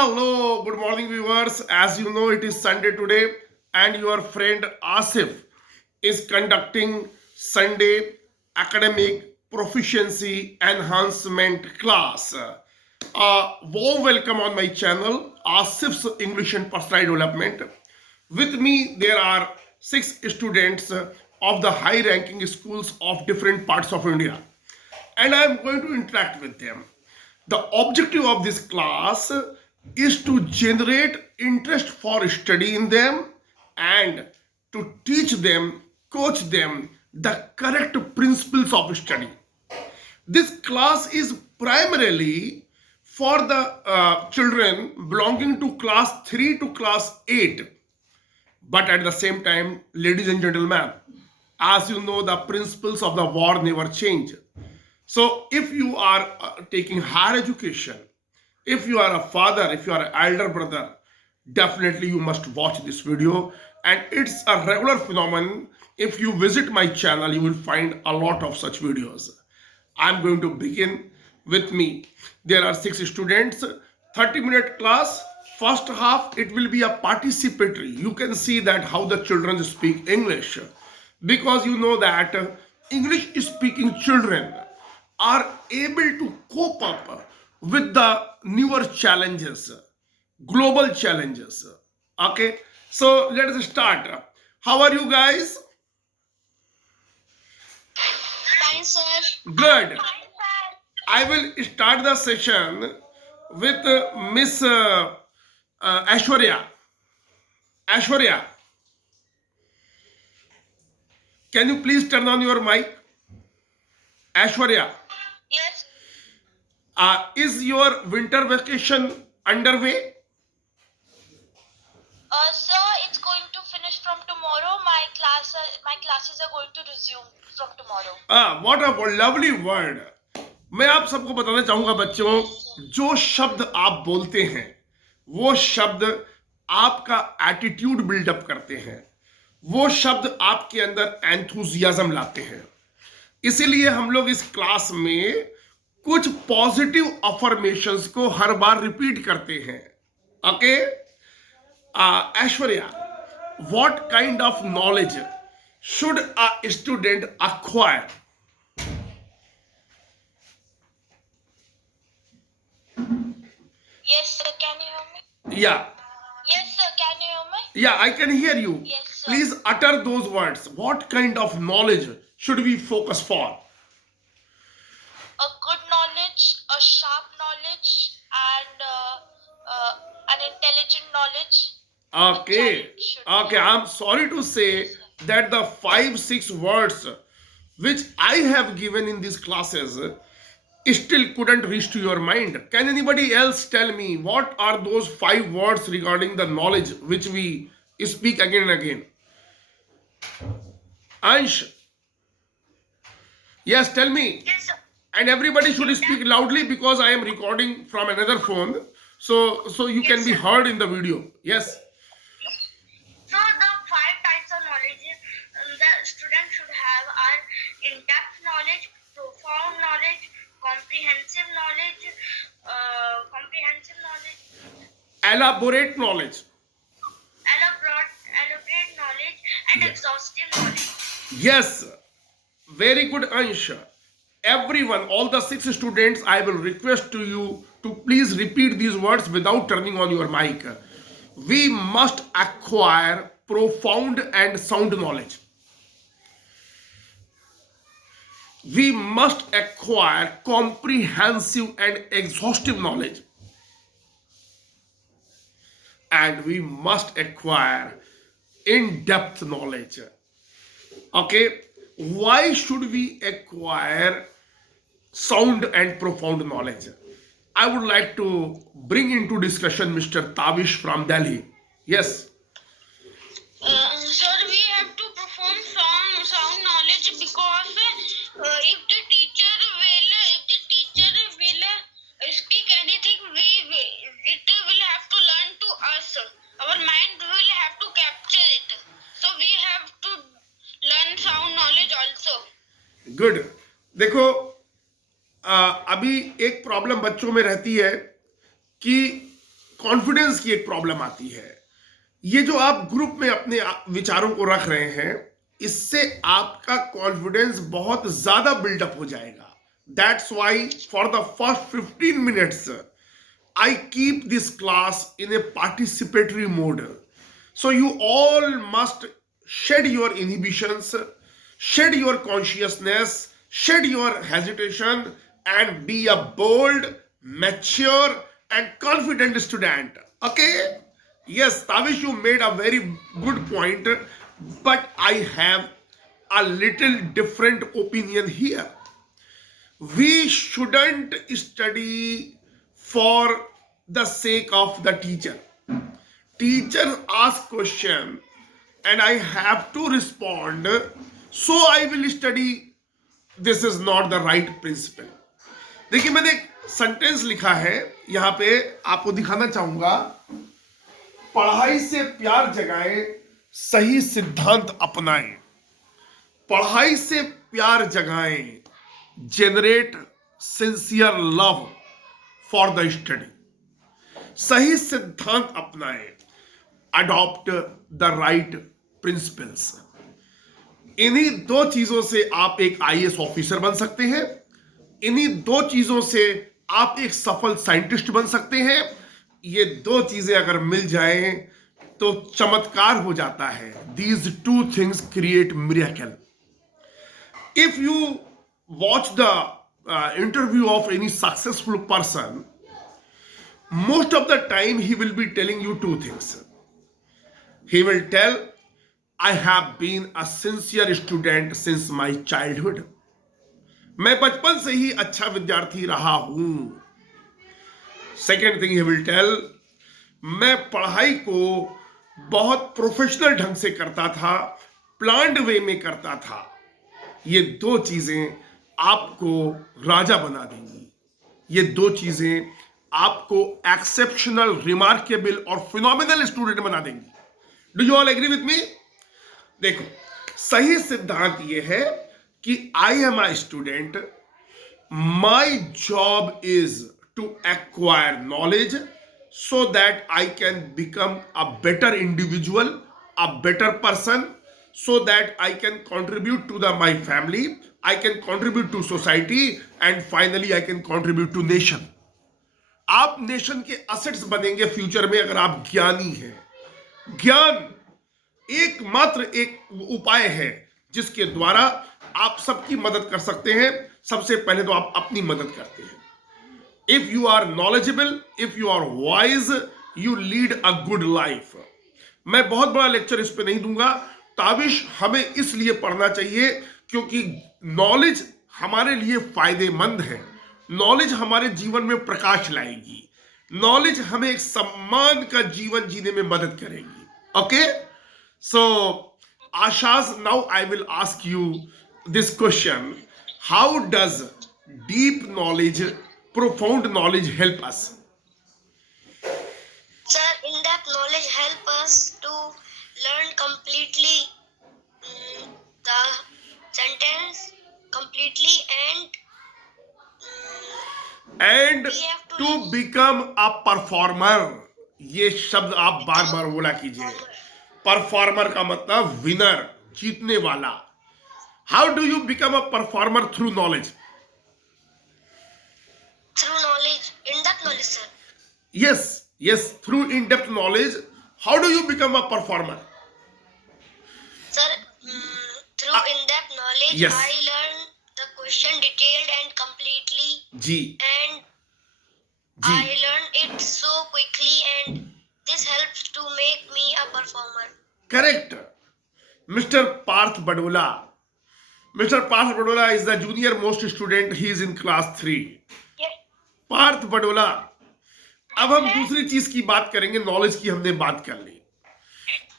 Hello, good morning, viewers. As you know, it is Sunday today, and your friend Asif is conducting Sunday academic proficiency enhancement class. Warm welcome on my channel, Asif's English and Personal Development. With me, there are 6 students of the high ranking schools of different parts of India, and I am going to interact with them. The objective of this class is to generate interest for study in them and to teach them, coach them the correct principles of study. This class is primarily for the children belonging to class 3 to class 8. But at the same time, ladies and gentlemen, as you know, the principles of the war never change. So if you are taking higher education, if you are a father, if you are an elder brother, definitely you must watch this video. And it's a regular phenomenon. If you visit my channel, you will find a lot of such videos. I'm going to begin with me. There are 6 students, 30-minute class. First half, it will be a participatory. You can see that how the children speak English. Because you know that English speaking children are able to cope up with the newer challenges, global challenges. Okay, so let us start. How are you guys? Fine, sir. Good. I will start the session with Miss Ashwarya. Ashwarya, can you please turn on your mic? Ashwarya, Yes, is your winter vacation underway? sir. It's going to finish from tomorrow. My classes are going to resume from tomorrow. What a lovely word. मैं आप सबको बताना चाहूंगा बच्चों, जो शब्द आप बोलते हैं वो शब्द आपका एटीट्यूड बिल्डअप करते हैं, वो शब्द आपके अंदर एंथुजियाज्म लाते हैं. इसीलिए हम लोग इस क्लास में कुछ पॉजिटिव अफर्मेशंस को हर बार रिपीट करते हैं. Okay, Aishwarya, what kind of knowledge should a student acquire? Yes, sir. Can you hear me? Yeah, Yes, sir. Can you hear me? yeah, I can hear you. Yes, sir. Please utter those words. What kind of knowledge should we focus for? A good knowledge, a sharp knowledge, and an intelligent knowledge. Okay, challenge should be. okay, I'm sorry to say that the 5-6 words which I have given in these classes still couldn't reach to your mind. Can anybody else tell me what are those 5 words regarding the knowledge which we speak again and again? Ansh, yes, tell me. Yes, sir. And everybody should speak loudly because I am recording from another phone, so you can be heard in the video. Yes. So the 5 types of knowledge the student should have are in-depth knowledge, profound knowledge, comprehensive knowledge, Elaborate knowledge. elaborate knowledge, and Yeah. exhaustive knowledge. Yes, very good, Ansh. Everyone, all the 6 students, I will request to you to please repeat these words without turning on your mic. We must acquire profound and sound knowledge. We must acquire comprehensive and exhaustive knowledge. And we must acquire in-depth knowledge. Okay, why should we acquire sound and profound knowledge? I would like to bring into discussion Mr. Tavish from Delhi. Yes. Sir, we have to perform sound knowledge because if the teacher will speak anything, it will have to learn to us. Our mind will have to capture it. So we have to learn sound knowledge also. Good. देखो, अभी एक problem बच्चों में रहती है कि confidence की एक प्रॉब्लम आती है। ये जो आप ग्रुप में अपने विचारों को रख रहे हैं, इससे आपका कॉन्फिडेंस बहुत ज्यादा बिल्डअप हो जाएगा। That's why for the first 15 minutes I keep this class in a participatory mode. So you all must shed your inhibitions, shed your consciousness, shed your hesitation, and be a bold, mature, and confident student. Okay? Yes, Tavish, you made a very good point, but I have a little different opinion here. We shouldn't study for the sake of the teacher. Teacher asks question and I have to respond, so I will study. This is not the right principle. देखिए, मैंने एक sentence लिखा है यहां पे, आपको दिखाना चाहूंगा। पढ़ाई से प्यार जगाएं, सही सिद्धांत अपनाएं। पढ़ाई से प्यार जगाएं, generate sincere love for the study. सही सिद्धांत अपनाएं, adopt the right principles. इन्हीं दो चीजों से आप एक आईएएस ऑफिसर बन सकते हैं। इन्हीं दो चीजों से आप एक सफल साइंटिस्ट बन सकते हैं। ये दो चीजें अगर मिल जाएं तो चमत्कार हो जाता है। These two things create miracle. If you watch the interview of any successful person, most of the time he will be telling you two things. He will tell, I have been a sincere student since my childhood. मैं बचपन से ही अच्छा विद्यार्थी रहा हूं। Second thing he will tell, मैं पढ़ाई को बहुत प्रोफेशनल ढंग से करता था, प्लान्ड वे में करता था। ये दो चीजें आपको राजा बना देंगी। ये दो चीजें आपको एक्सेप्शनल, रिमार्केबल और फिनोमिनल स्टूडेंट बना देंगी। Do you all agree with me? देखो, सही सिद्धांत ये है कि I am a student, my job is to acquire knowledge so that I can become a better individual, a better person, so that I can contribute to my family, I can contribute to society, and finally I can contribute to nation. आप nation के assets बनेंगे future में अगर आप ज्ञानी हैं। ज्ञान एकमात्र एक उपाय है जिसके द्वारा आप सबकी मदद कर सकते हैं। सबसे पहले तो आप अपनी मदद करते हैं। If you are knowledgeable, if you are wise, you lead a good life. मैं बहुत बड़ा लेक्चर इस पे नहीं दूंगा। ताबिश, हमें इसलिए पढ़ना चाहिए क्योंकि नॉलेज हमारे लिए फायदेमंद है। नॉलेज हमारे जीवन में प्रकाश लाएगी। नॉलेज हमें एक सम्मान का जीवन जीने में मदद करेगी। Okay, so Asha's, now I will ask you this question, how does deep knowledge, profound knowledge help us? Sir, in-depth knowledge help us to learn completely the sentence completely, and we have to become a performer. ये शब्द आप बार बार बोला कीजिए। Performer का मतलब winner, जीतने वाला। How do you become a performer through knowledge? through knowledge, in-depth knowledge, sir. Yes, through in-depth knowledge. How do you become a performer? Sir, through in-depth knowledge, yes. I learn the question detailed and completely. Ji, And I learn it so quickly, and this helps to make me a performer. correct. Mr. Parth Badola. Mr. Parth Badola is the junior most student. He is in class 3. Yes. Partha Badola, अब हम दूसरी चीज की बात करेंगे। Knowledge की हमने बात कर ली।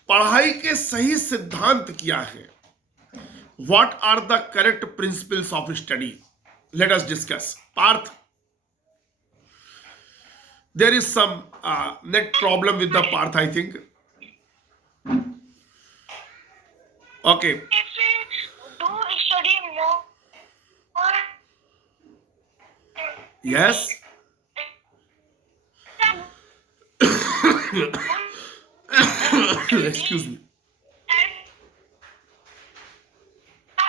पढ़ाई के सही सिद्धांत क्या है? What are the correct principles of study? Let us discuss. Parth, there is some net problem with the Parth, I think. Okay, If we do study more, yes, Excuse me.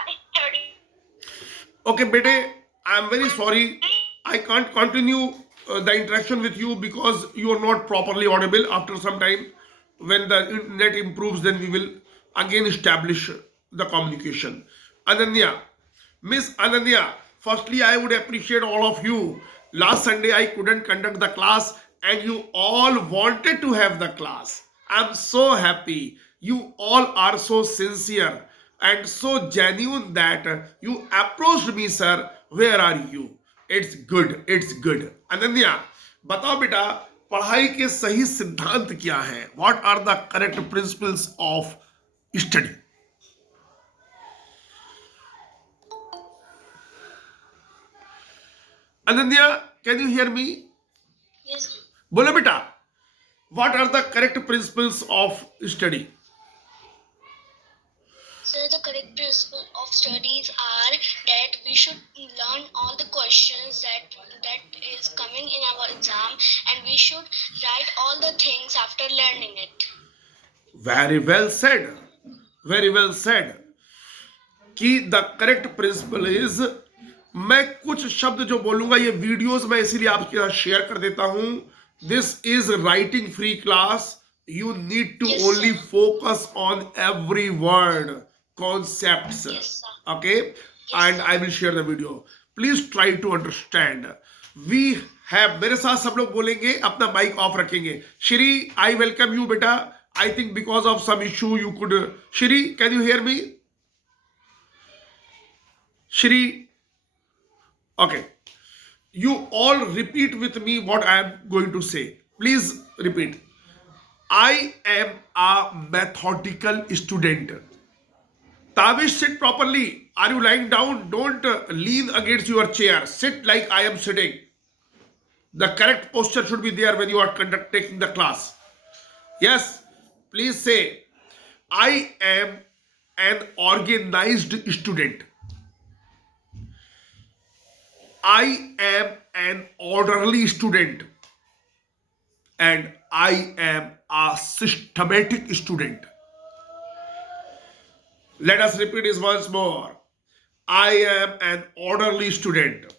and study. Okay, bete, I am very sorry. I can't continue the interaction with you because you are not properly audible. After some time, when the internet improves, then we will again establish the communication. Ananya, Miss Ananya, firstly, I would appreciate all of you. Last Sunday, I couldn't conduct the class, and you all wanted to have the class. I'm so happy. You all are so sincere and so genuine that you approached me, sir. Where are you? It's good. It's good. Ananya, बताओ बेटा, पढ़ाई के सही सिद्धांत क्या हैं? What are the correct principles of study? Ananya, can you hear me? Yes. बोलो बेटा, what are the correct principles of study? So the correct principle of studies are that we should learn all the questions that is coming in our exam, and we should write all the things after learning it. Very well said. Very well said. कि the correct principal is, मैं कुछ शब्द जो बोलूंगा ये videos मैं इसीलिए आपके साथ शेयर कर देता हूं. This is writing free class. You need to Yes, only sir. focus on every word, concepts. Yes, sir. Okay? And I will share the video. Please try to understand. We have, मेरे साथ सब लोग बोलेंगे, अपना mic off रखेंगे. Shri, I welcome you बेटा. I think because of some issue you could. Shri, can you hear me? Shri. Okay. You all repeat with me what I am going to say. Please repeat. I am a methodical student. Tavish, sit properly. Are you lying down? Don't lean against your chair. Sit like I am sitting. The correct posture should be there when you are taking the class. Yes, please say, I am an organized student. I am an orderly student. And I am a systematic student. Let us repeat this once more. I am an orderly student.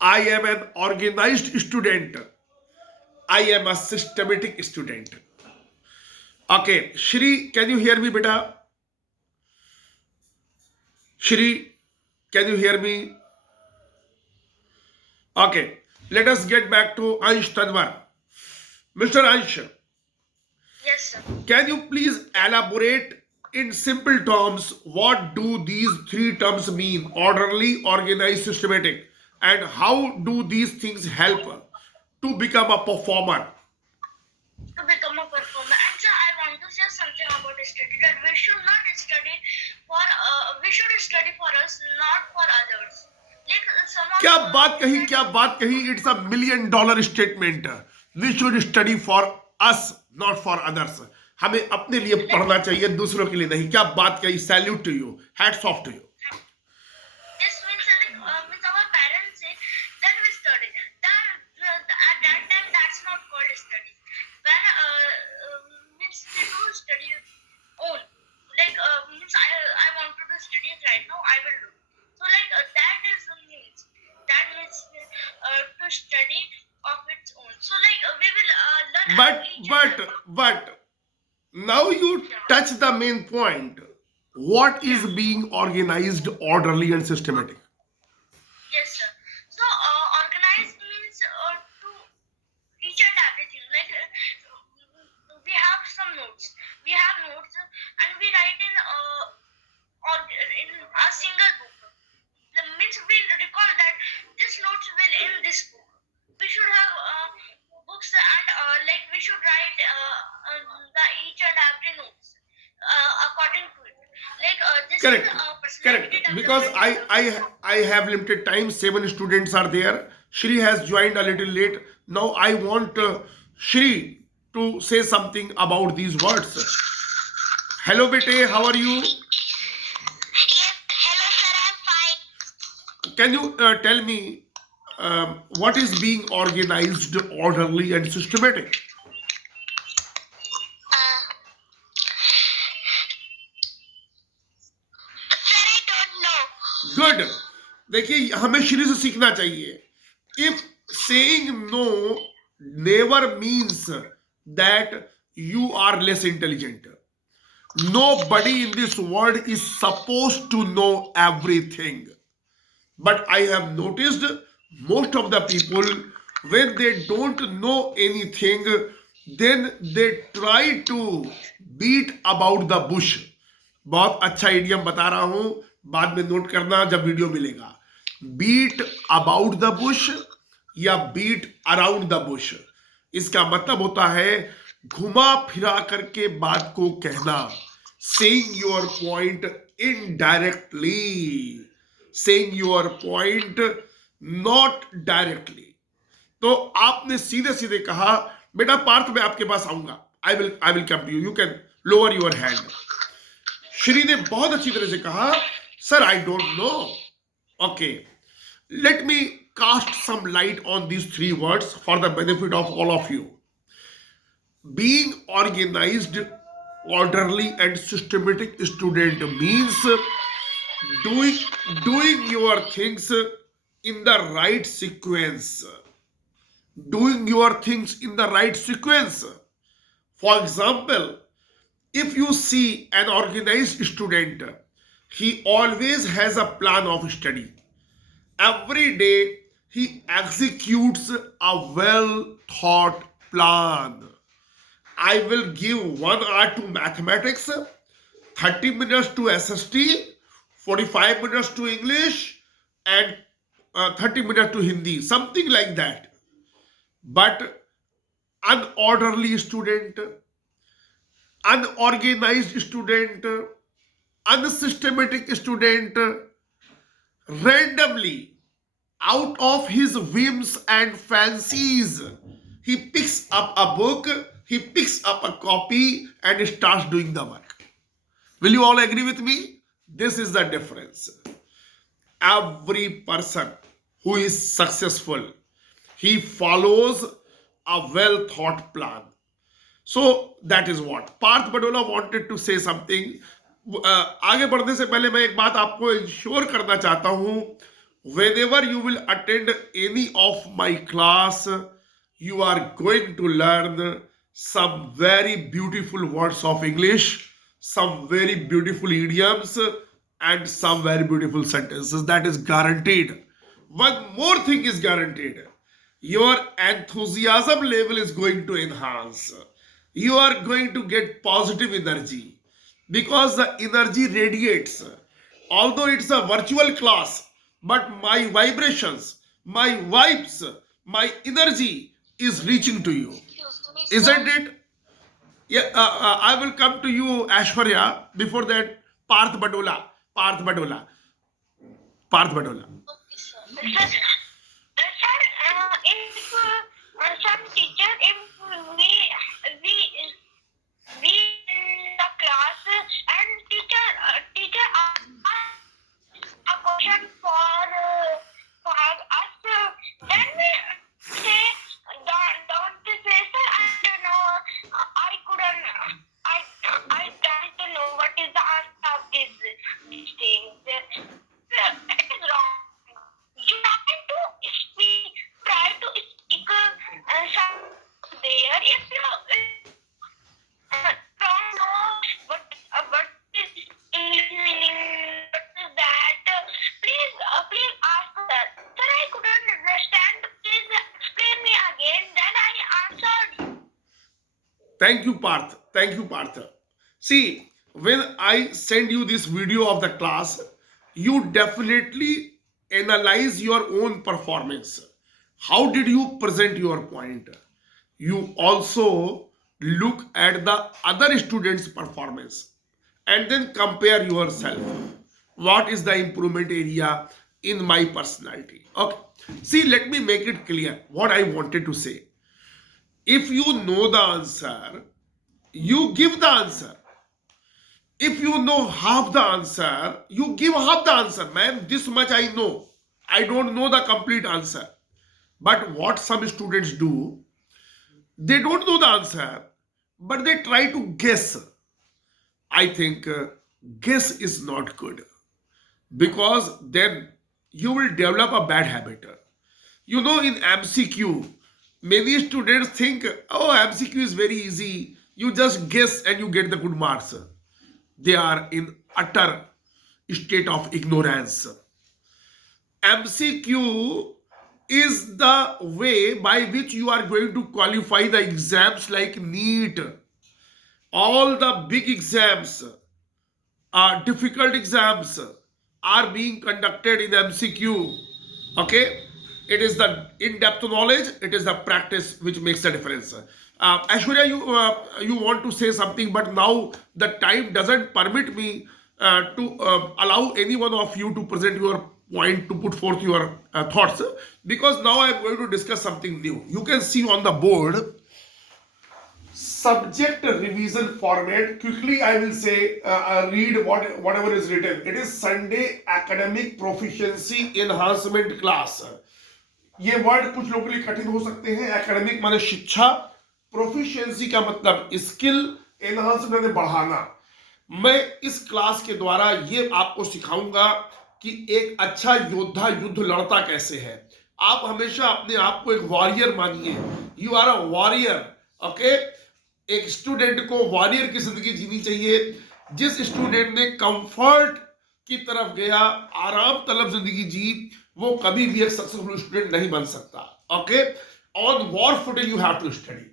I am an organized student. I am a systematic student. Okay, Shri, can you hear me, beta? Shri, can you hear me? Okay, let us get back to Ansh Tanwar. Mr. Ansh, Yes, sir. can you please elaborate in simple terms what do these three terms mean? Orderly, organized, systematic. And how do these things help to become a performer? To become a performer. And sir, I want to say something about study, that we should not study for we should study for us, not for others. Like some of क्या बात कही, क्या बात कही. It's a $1 million statement. We should study for us, not for others. हमें अपने लिए पढ़ना चाहिए, दूसरों के लिए नहीं. क्या बात कही. Salute to you. Hats off to you. this means means our parents say, then we study. At that time, that's not called study. When means we do study own. Like means I want to do studies right now, I will do. So like that is means to study of its own. So like we will learn each other. But now you touch the main point. What is being organized, orderly, and systematic? Yes, sir. So organized means to each and everything. Like we have some notes. We have notes and we write in or in a single book. The means we recall that this notes will in this book. We should have books and like we should write the each and every notes according to it. Like this Correct. is Correct. personality Because development. I have limited time. 7 students are there. Shri has joined a little late. Now I want Shri to say something about these words. Hello, bete. How are you? Yes, hello sir, I'm fine. Can you tell me what is being organized, orderly, and systematic? Word, देखिए हमें श्री से सीखना चाहिए. If saying no never means that you are less intelligent. Nobody in this world is supposed to know everything. But I have noticed most of the people, when they don't know anything, then they try to beat about the bush. बहुत अच्छा idiom बता रहा हूं, बाद में note करना जब video मिलेगा. बीट अबाउट द बुश या बीट अराउंड द बुश, इसका मतलब होता है घुमा फिरा करके बात को कहना. Saying your point indirectly, saying your point not directly. तो आपने सीधे सीधे कहा, बेटा पार्थ मैं आपके पास आऊंगा, I will come to you, you can lower your hand. Shri ने बहुत अच्छी तरह से कहा, sir I don't know. Okay, let me cast some light on these three words for the benefit of all of you. Being organized, orderly and systematic student means doing your things in the right sequence. Doing your things in the right sequence. For example, if you see an organized student, he always has a plan of study. Every day he executes a well thought plan. I will give 1 hour to mathematics, 30 minutes to SST, 45 minutes to English, and 30 minutes to Hindi, something like that. But unorderly student, unorganized student, unsystematic student, randomly, out of his whims and fancies, he picks up a book, he picks up a copy and starts doing the work. Will you all agree with me? This is the difference. Every person who is successful, he follows a well thought plan. So that is what Parth Badola wanted to say something. आगे बढ़ने से पहले मैं एक बात आपको ensure करना चाहता हूं. Whenever you will attend any of my class, you are going to learn some very beautiful words of English, some very beautiful idioms, and some very beautiful sentences. That is guaranteed. One more thing is guaranteed. Your enthusiasm level is going to enhance. You are going to get positive energy because the energy radiates. Although it's a virtual class, but my vibrations, my vibes, my energy is reaching to you. Isn't it? Yeah, I will come to you, Ashwarya. Before that, Parth Badola. Sir, if some teacher, if we in the class and teacher asks a question for us, then we say, don't say, sir, I don't know, I don't know what is the answer of these things. It is wrong. You have to try to speak some there. If you don't know what is English meaning, what is that, please ask sir. Sir, I couldn't understand. Please explain me again. Then I answered. Thank you, Parth. See, when I send you this video of the class, you definitely analyze your own performance. How did you present your point? You also look at the other students' performance and then compare yourself. What is the improvement area in my personality? Okay. See, let me make it clear what I wanted to say. If you know the answer, you give the answer. If you know half the answer, you give half the answer. Ma'am, this much I know. I don't know the complete answer. But what some students do, they don't know the answer, but they try to guess. I think guess is not good. because then you will develop a bad habit. You know, in MCQ, many students think, oh, MCQ is very easy. You just guess and you get the good marks. They are in utter state of ignorance. MCQ is the way by which you are going to qualify the exams like NEET. All the big exams, difficult exams are being conducted in MCQ. Okay? It is the in-depth knowledge, it is the practice which makes the difference. Aishwarya, you want to say something, but now the time doesn't permit me to allow any one of you to present your point, to put forth your thoughts, because now I am going to discuss something new. You can see on the board subject revision format. Quickly I will say, read whatever is written. It is Sunday academic proficiency enhancement class. ये word कुछ लोगों के लिए कठिन हो सकते हैं. Academic माने शिक्षा, प्रोफिशिएंसी का मतलब स्किल, एनहांसमेंट माने बढ़ाना. मैं इस क्लास के द्वारा ये आपको सिखाऊंगा कि एक अच्छा योद्धा युद्ध लड़ता कैसे है. आप हमेशा अपने आप को एक वॉरियर मानिए. You are a warrior. Okay, एक स्टूडेंट को वॉरियर की जिंदगी जीनी चाहिए. जिस स्टूडेंट ने कंफर्ट की तरफ गया, आराम तलब जिंदगी जी, वो कभी भी एक सक्सेसफुल स्टूडेंट नहीं बन सकता. Okay, on war footage you have to study.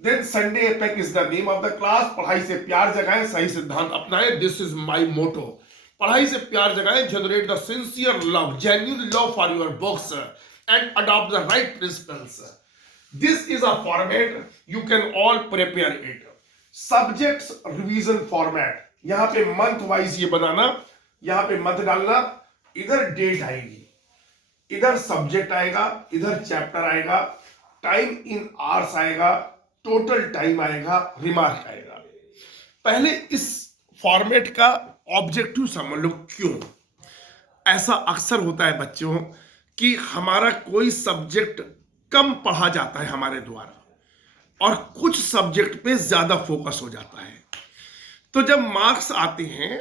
Then Sunday apex is the name of the class. पढ़ाई से प्यार जगाएं, सही सिद्धांत अपनाएं. This is my motto. पढ़ाई से प्यार जगाएं, generate the sincere love, genuine love for your books and adopt the right principles. This is a format, you can all prepare it. Subjects revision format. यहां पे मंथ वाइज ये बनाना, यहां पे month डालना, इधर डेट आएगी, इधर सब्जेक्ट आएगा, इधर चैप्टर आएगा, टाइम इन आवर्स आएगा, टोटल टाइम आएगा, रिमार्क आएगा. पहले इस फॉर्मेट का ऑब्जेक्टिव समझ लो. क्यों ऐसा अक्सर होता है बच्चों कि हमारा कोई सब्जेक्ट कम पढ़ा जाता है हमारे द्वारा और कुछ सब्जेक्ट पे ज्यादा फोकस हो जाता है. तो जब मार्क्स आते हैं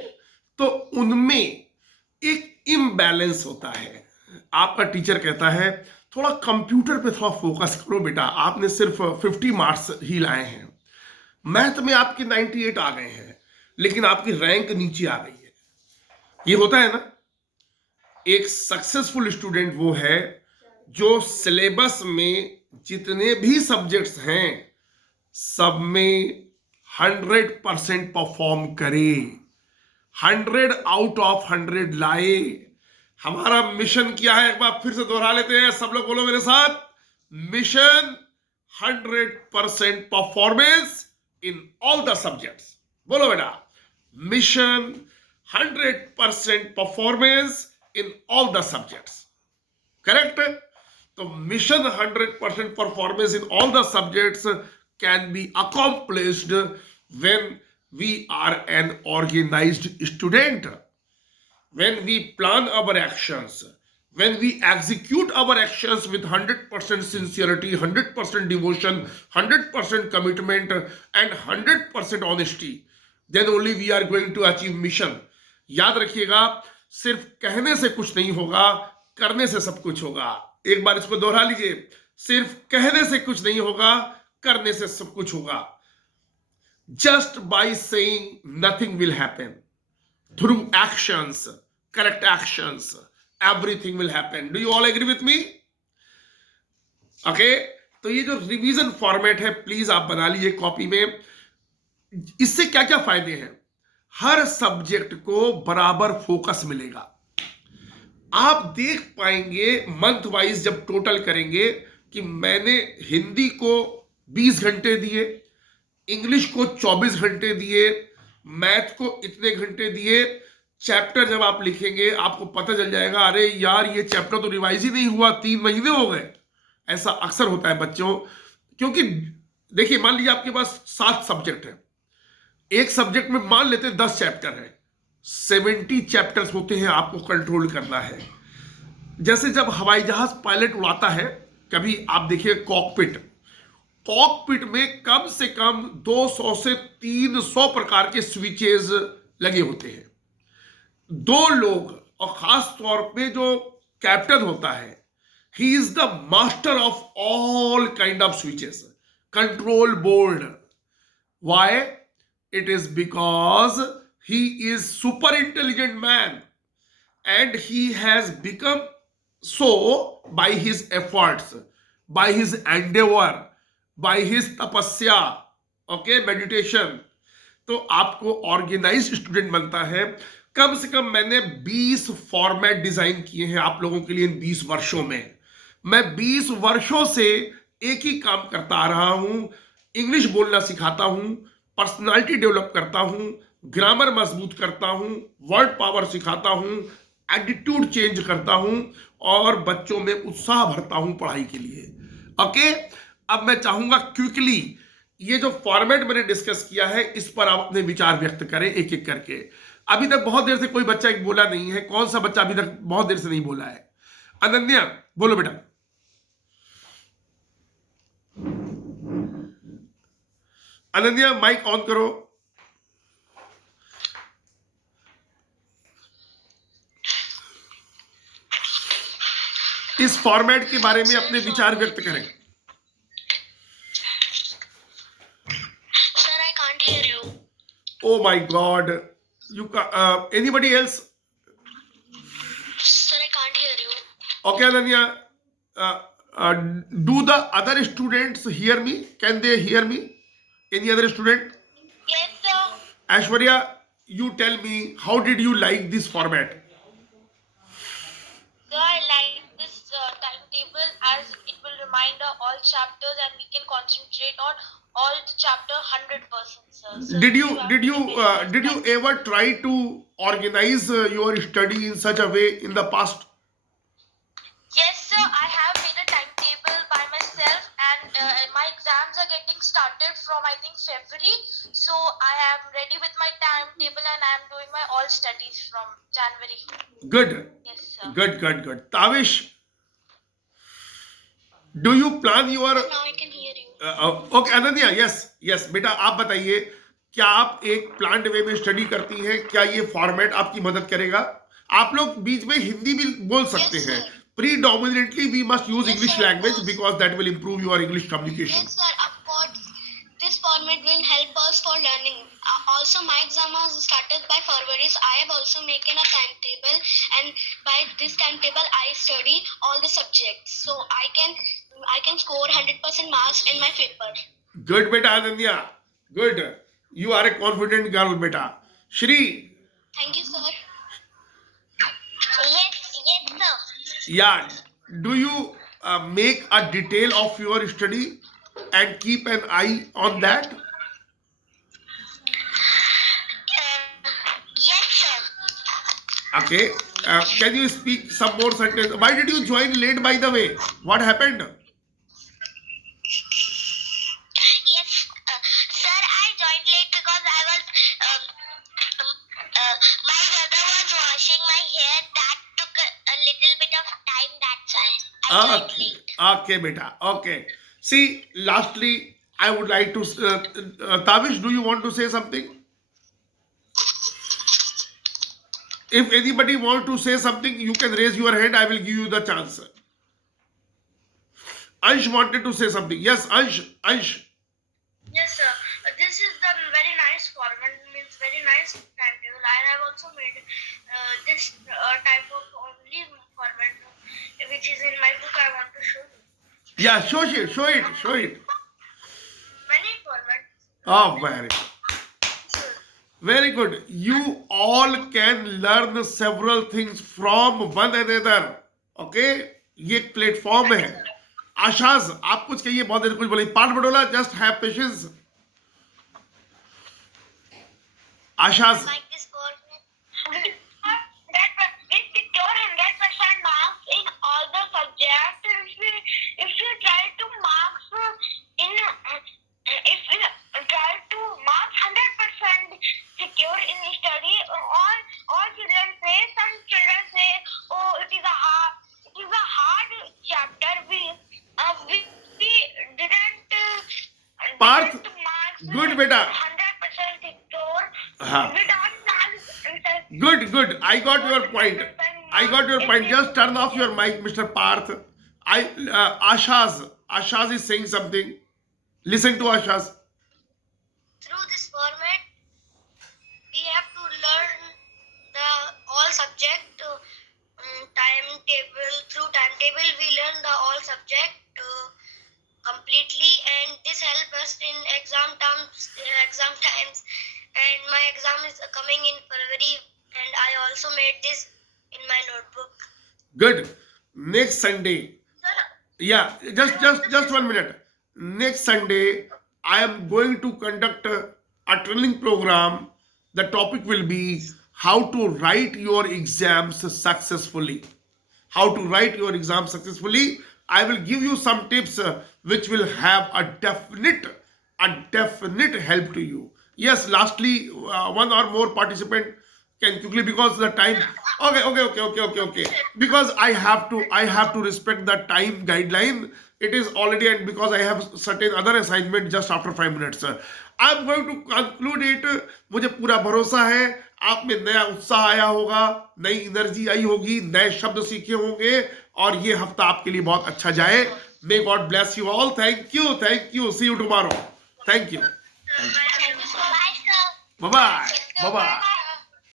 तो उनमें एक इम्बैलेंस होता है. आपका टीचर कहता है थोड़ा कंप्यूटर पे थोड़ा फोकस करो बेटा, आपने सिर्फ 50 मार्क्स ही लाए हैं, मैथ में आपके 98 आ गए हैं, लेकिन आपकी रैंक नीचे आ गई है. ये होता है ना. एक सक्सेसफुल स्टूडेंट वो है जो सिलेबस में जितने भी सब्जेक्ट्स हैं सब में 100% परफॉर्म करे, 100 आउट ऑफ 100 लाए. हमारा मिशन क्या है, एक बार फिर से दोहरा लेते हैं, सब लोग बोलो मेरे साथ. Mission 100% performance in all the subjects. बोलो बेटा, mission 100% performance in all the subjects. Correct. तो mission 100% performance in all the subjects can be accomplished when we are an organized student, when we plan our actions, when we execute our actions with 100% sincerity, 100% devotion, 100% commitment and 100% honesty, then only we are going to achieve mission. याद रखिएगा, सिर्फ कहने से कुछ नहीं होगा, करने से सब कुछ होगा. एक बार इसको दोहरा लीजिए, सिर्फ कहने से कुछ नहीं होगा, करने से सब कुछ होगा. Just by saying nothing will happen. Through actions, correct actions, everything will happen. Do you all agree with me? Okay, तो ये जो रिवीजन फॉर्मेट है प्लीज आप बना लीजिए कॉपी में. इससे क्या क्या फायदे हैं? हर सब्जेक्ट को बराबर फोकस मिलेगा. आप देख पाएंगे मंथ वाइज जब टोटल करेंगे कि मैंने हिंदी को 20 घंटे दिए, इंग्लिश को 24 घंटे दिए, मैथ को इतने घंटे दिए. चैप्टर जब आप लिखेंगे आपको पता चल जाएगा, अरे यार ये चैप्टर तो रिवाइज ही नहीं हुआ, 3 महीने हो गए. ऐसा अक्सर होता है बच्चों, क्योंकि देखिए मान लीजिए आपके पास 7 सब्जेक्ट है, एक सब्जेक्ट में मान लेते हैं 10 चैप्टर है, 70 चैप्टर्स होते हैं, आपको कंट्रोल करना है. जैसे जब हवाई जहाज पायलट उड़ाता है, कभी आप देखिए कॉकपिट में कम से कम 200 से 300 प्रकार के स्विचेस लगे होते हैं. 2 लोग और खास तौर पे जो कैप्टन होता है, he is the master of all kind of switches, control board. Why? It is because he is super intelligent man and he has become so by his efforts, by his endeavor, by his tapasya, okay, meditation. तो आपको organise student बनता है. कम से कम मैंने 20 format design किए हैं आप लोगों के लिए इन 20 वर्षों में. मैं 20 वर्षों से एक ही काम करता आ रहा हूं. इंग्लिश बोलना सिखाता हूं, पर्सनालिटी डेवलप करता हूं, ग्रामर मजबूत करता हूं, वर्ड पावर सिखाता हूं, एटीट्यूड चेंज करता हूं और बच्चों में उत्साह भरता हूं पढ़ाई के लिए. ओके, अब मैं चाहूंगा क्विकली ये जो फॉर्मेट मैंने डिस्कस किया है इस पर आप अपने विचार व्यक्त करें एक एक करके. अभी तक बहुत देर से कोई बच्चा एक बोला नहीं है. कौन सा बच्चा अभी तक बहुत देर से नहीं बोला है? अनन्या बोलो बेटा. अनन्या माइक ऑन करो. इस फॉर्मेट के बारे में अपने विचार व्यक्त करें. Sir, I can't hear you. Oh my God! You anybody else? Sir, I can't hear you. Okay, Ananya. Do the other students hear me? Can they hear me? Any other student? Yes, sir. Aishwarya, you tell me, how did you like this format? So I like this timetable as it will remind all chapters and we can concentrate on all the chapter 100%, sir. So Did you have you to did you ever try to organize your study in such a way in the past? Yes, sir. I have made a timetable by myself, and my exams are getting started from I think February. So I am ready with my timetable, and I am doing my all studies from January. Good, Yes, sir. good. Tavish, do you plan your Now I can hear you. Okay Ananya, yes बेटा, आप बताइए, क्या आप एक planned वे में study करती हैं? क्या ये फॉर्मेट आपकी मदद करेगा? आप लोग बीच में हिंदी भी बोल सकते Yes, हैं. sir. Predominantly we must use Yes, English sir, of language course. because that will improve your English communication. Yes, sir, of course. This format will help us for learning. Also, my exam has started by February, so I have also making a timetable, and by this timetable, I study all the subjects, so I can score 100% marks in my paper. Good beta Ananya, good. You are a confident girl beta. Shri, Thank you, sir. Yes, sir. yeah, do you make a detail of your study and keep an eye on that? Yes, sir. Okay. Can you speak some more sentence? Why did you join late, by the way? What happened? Yes, sir, I joined late because I was, my brother was washing my hair. That took a little bit of time. That's why I joined Okay, late. okay, beta. Okay. See, lastly, I would like to. Tavish, do you want to say something? If anybody want to say something, you can raise your hand. I will give you the chance. Ansh wanted to say something. Yes, Ansh. Yes, sir. This is the very nice format, means very nice timetable. I have also made this type of only format, which is in my book. I want to show you. Yeah, show it. Many formats. Oh, very good. Very good. You all can learn several things from one another. Okay? ये एक platform है. आशाज, आप कुछ कहिए. बहुत देर कुछ बोले. पाठ Badola, just have patience. Asha's. Like this format. We secure 100% marks in all the subjects. If you try to marks if you try to marks 100% secure in study, all children say, some children say, oh, it is a hard chapter. We didn't Parth, marks good beta. 100% secure. हाँ. We don't marks Good. I got your point. I got your point. Just turn off your mic, Mr. Parth. Ashaz is saying something. Listen to Ashaz. Through this format, we have to learn the all subject timetable. Through timetable, we learn the all subject completely, and this help us in exam times. And my exam is coming in February, and I also made this in my notebook. Good. Next Sunday. Sir, Yeah, just 1 minute. Next Sunday, I am going to conduct a training program. The topic will be how to write your exams successfully. How to write your exam successfully. I will give you some tips which will have a definite help to you. Yes, lastly, one or more participant can quickly, because the time. Okay. Because I have to respect the time guideline. It is already, and because I have certain other assignment just after 5 minutes. I am going to conclude it. मुझे पूरा भरोसा है आप में नया उत्साह आया होगा, नई एनर्जी आई होगी, नए शब्द सीखे होंगे, और ये हफ्ता आपके लिए बहुत अच्छा जाए. May God bless you all. Thank you. See you tomorrow. Thank you. Thank you so much, sir. Bye bye.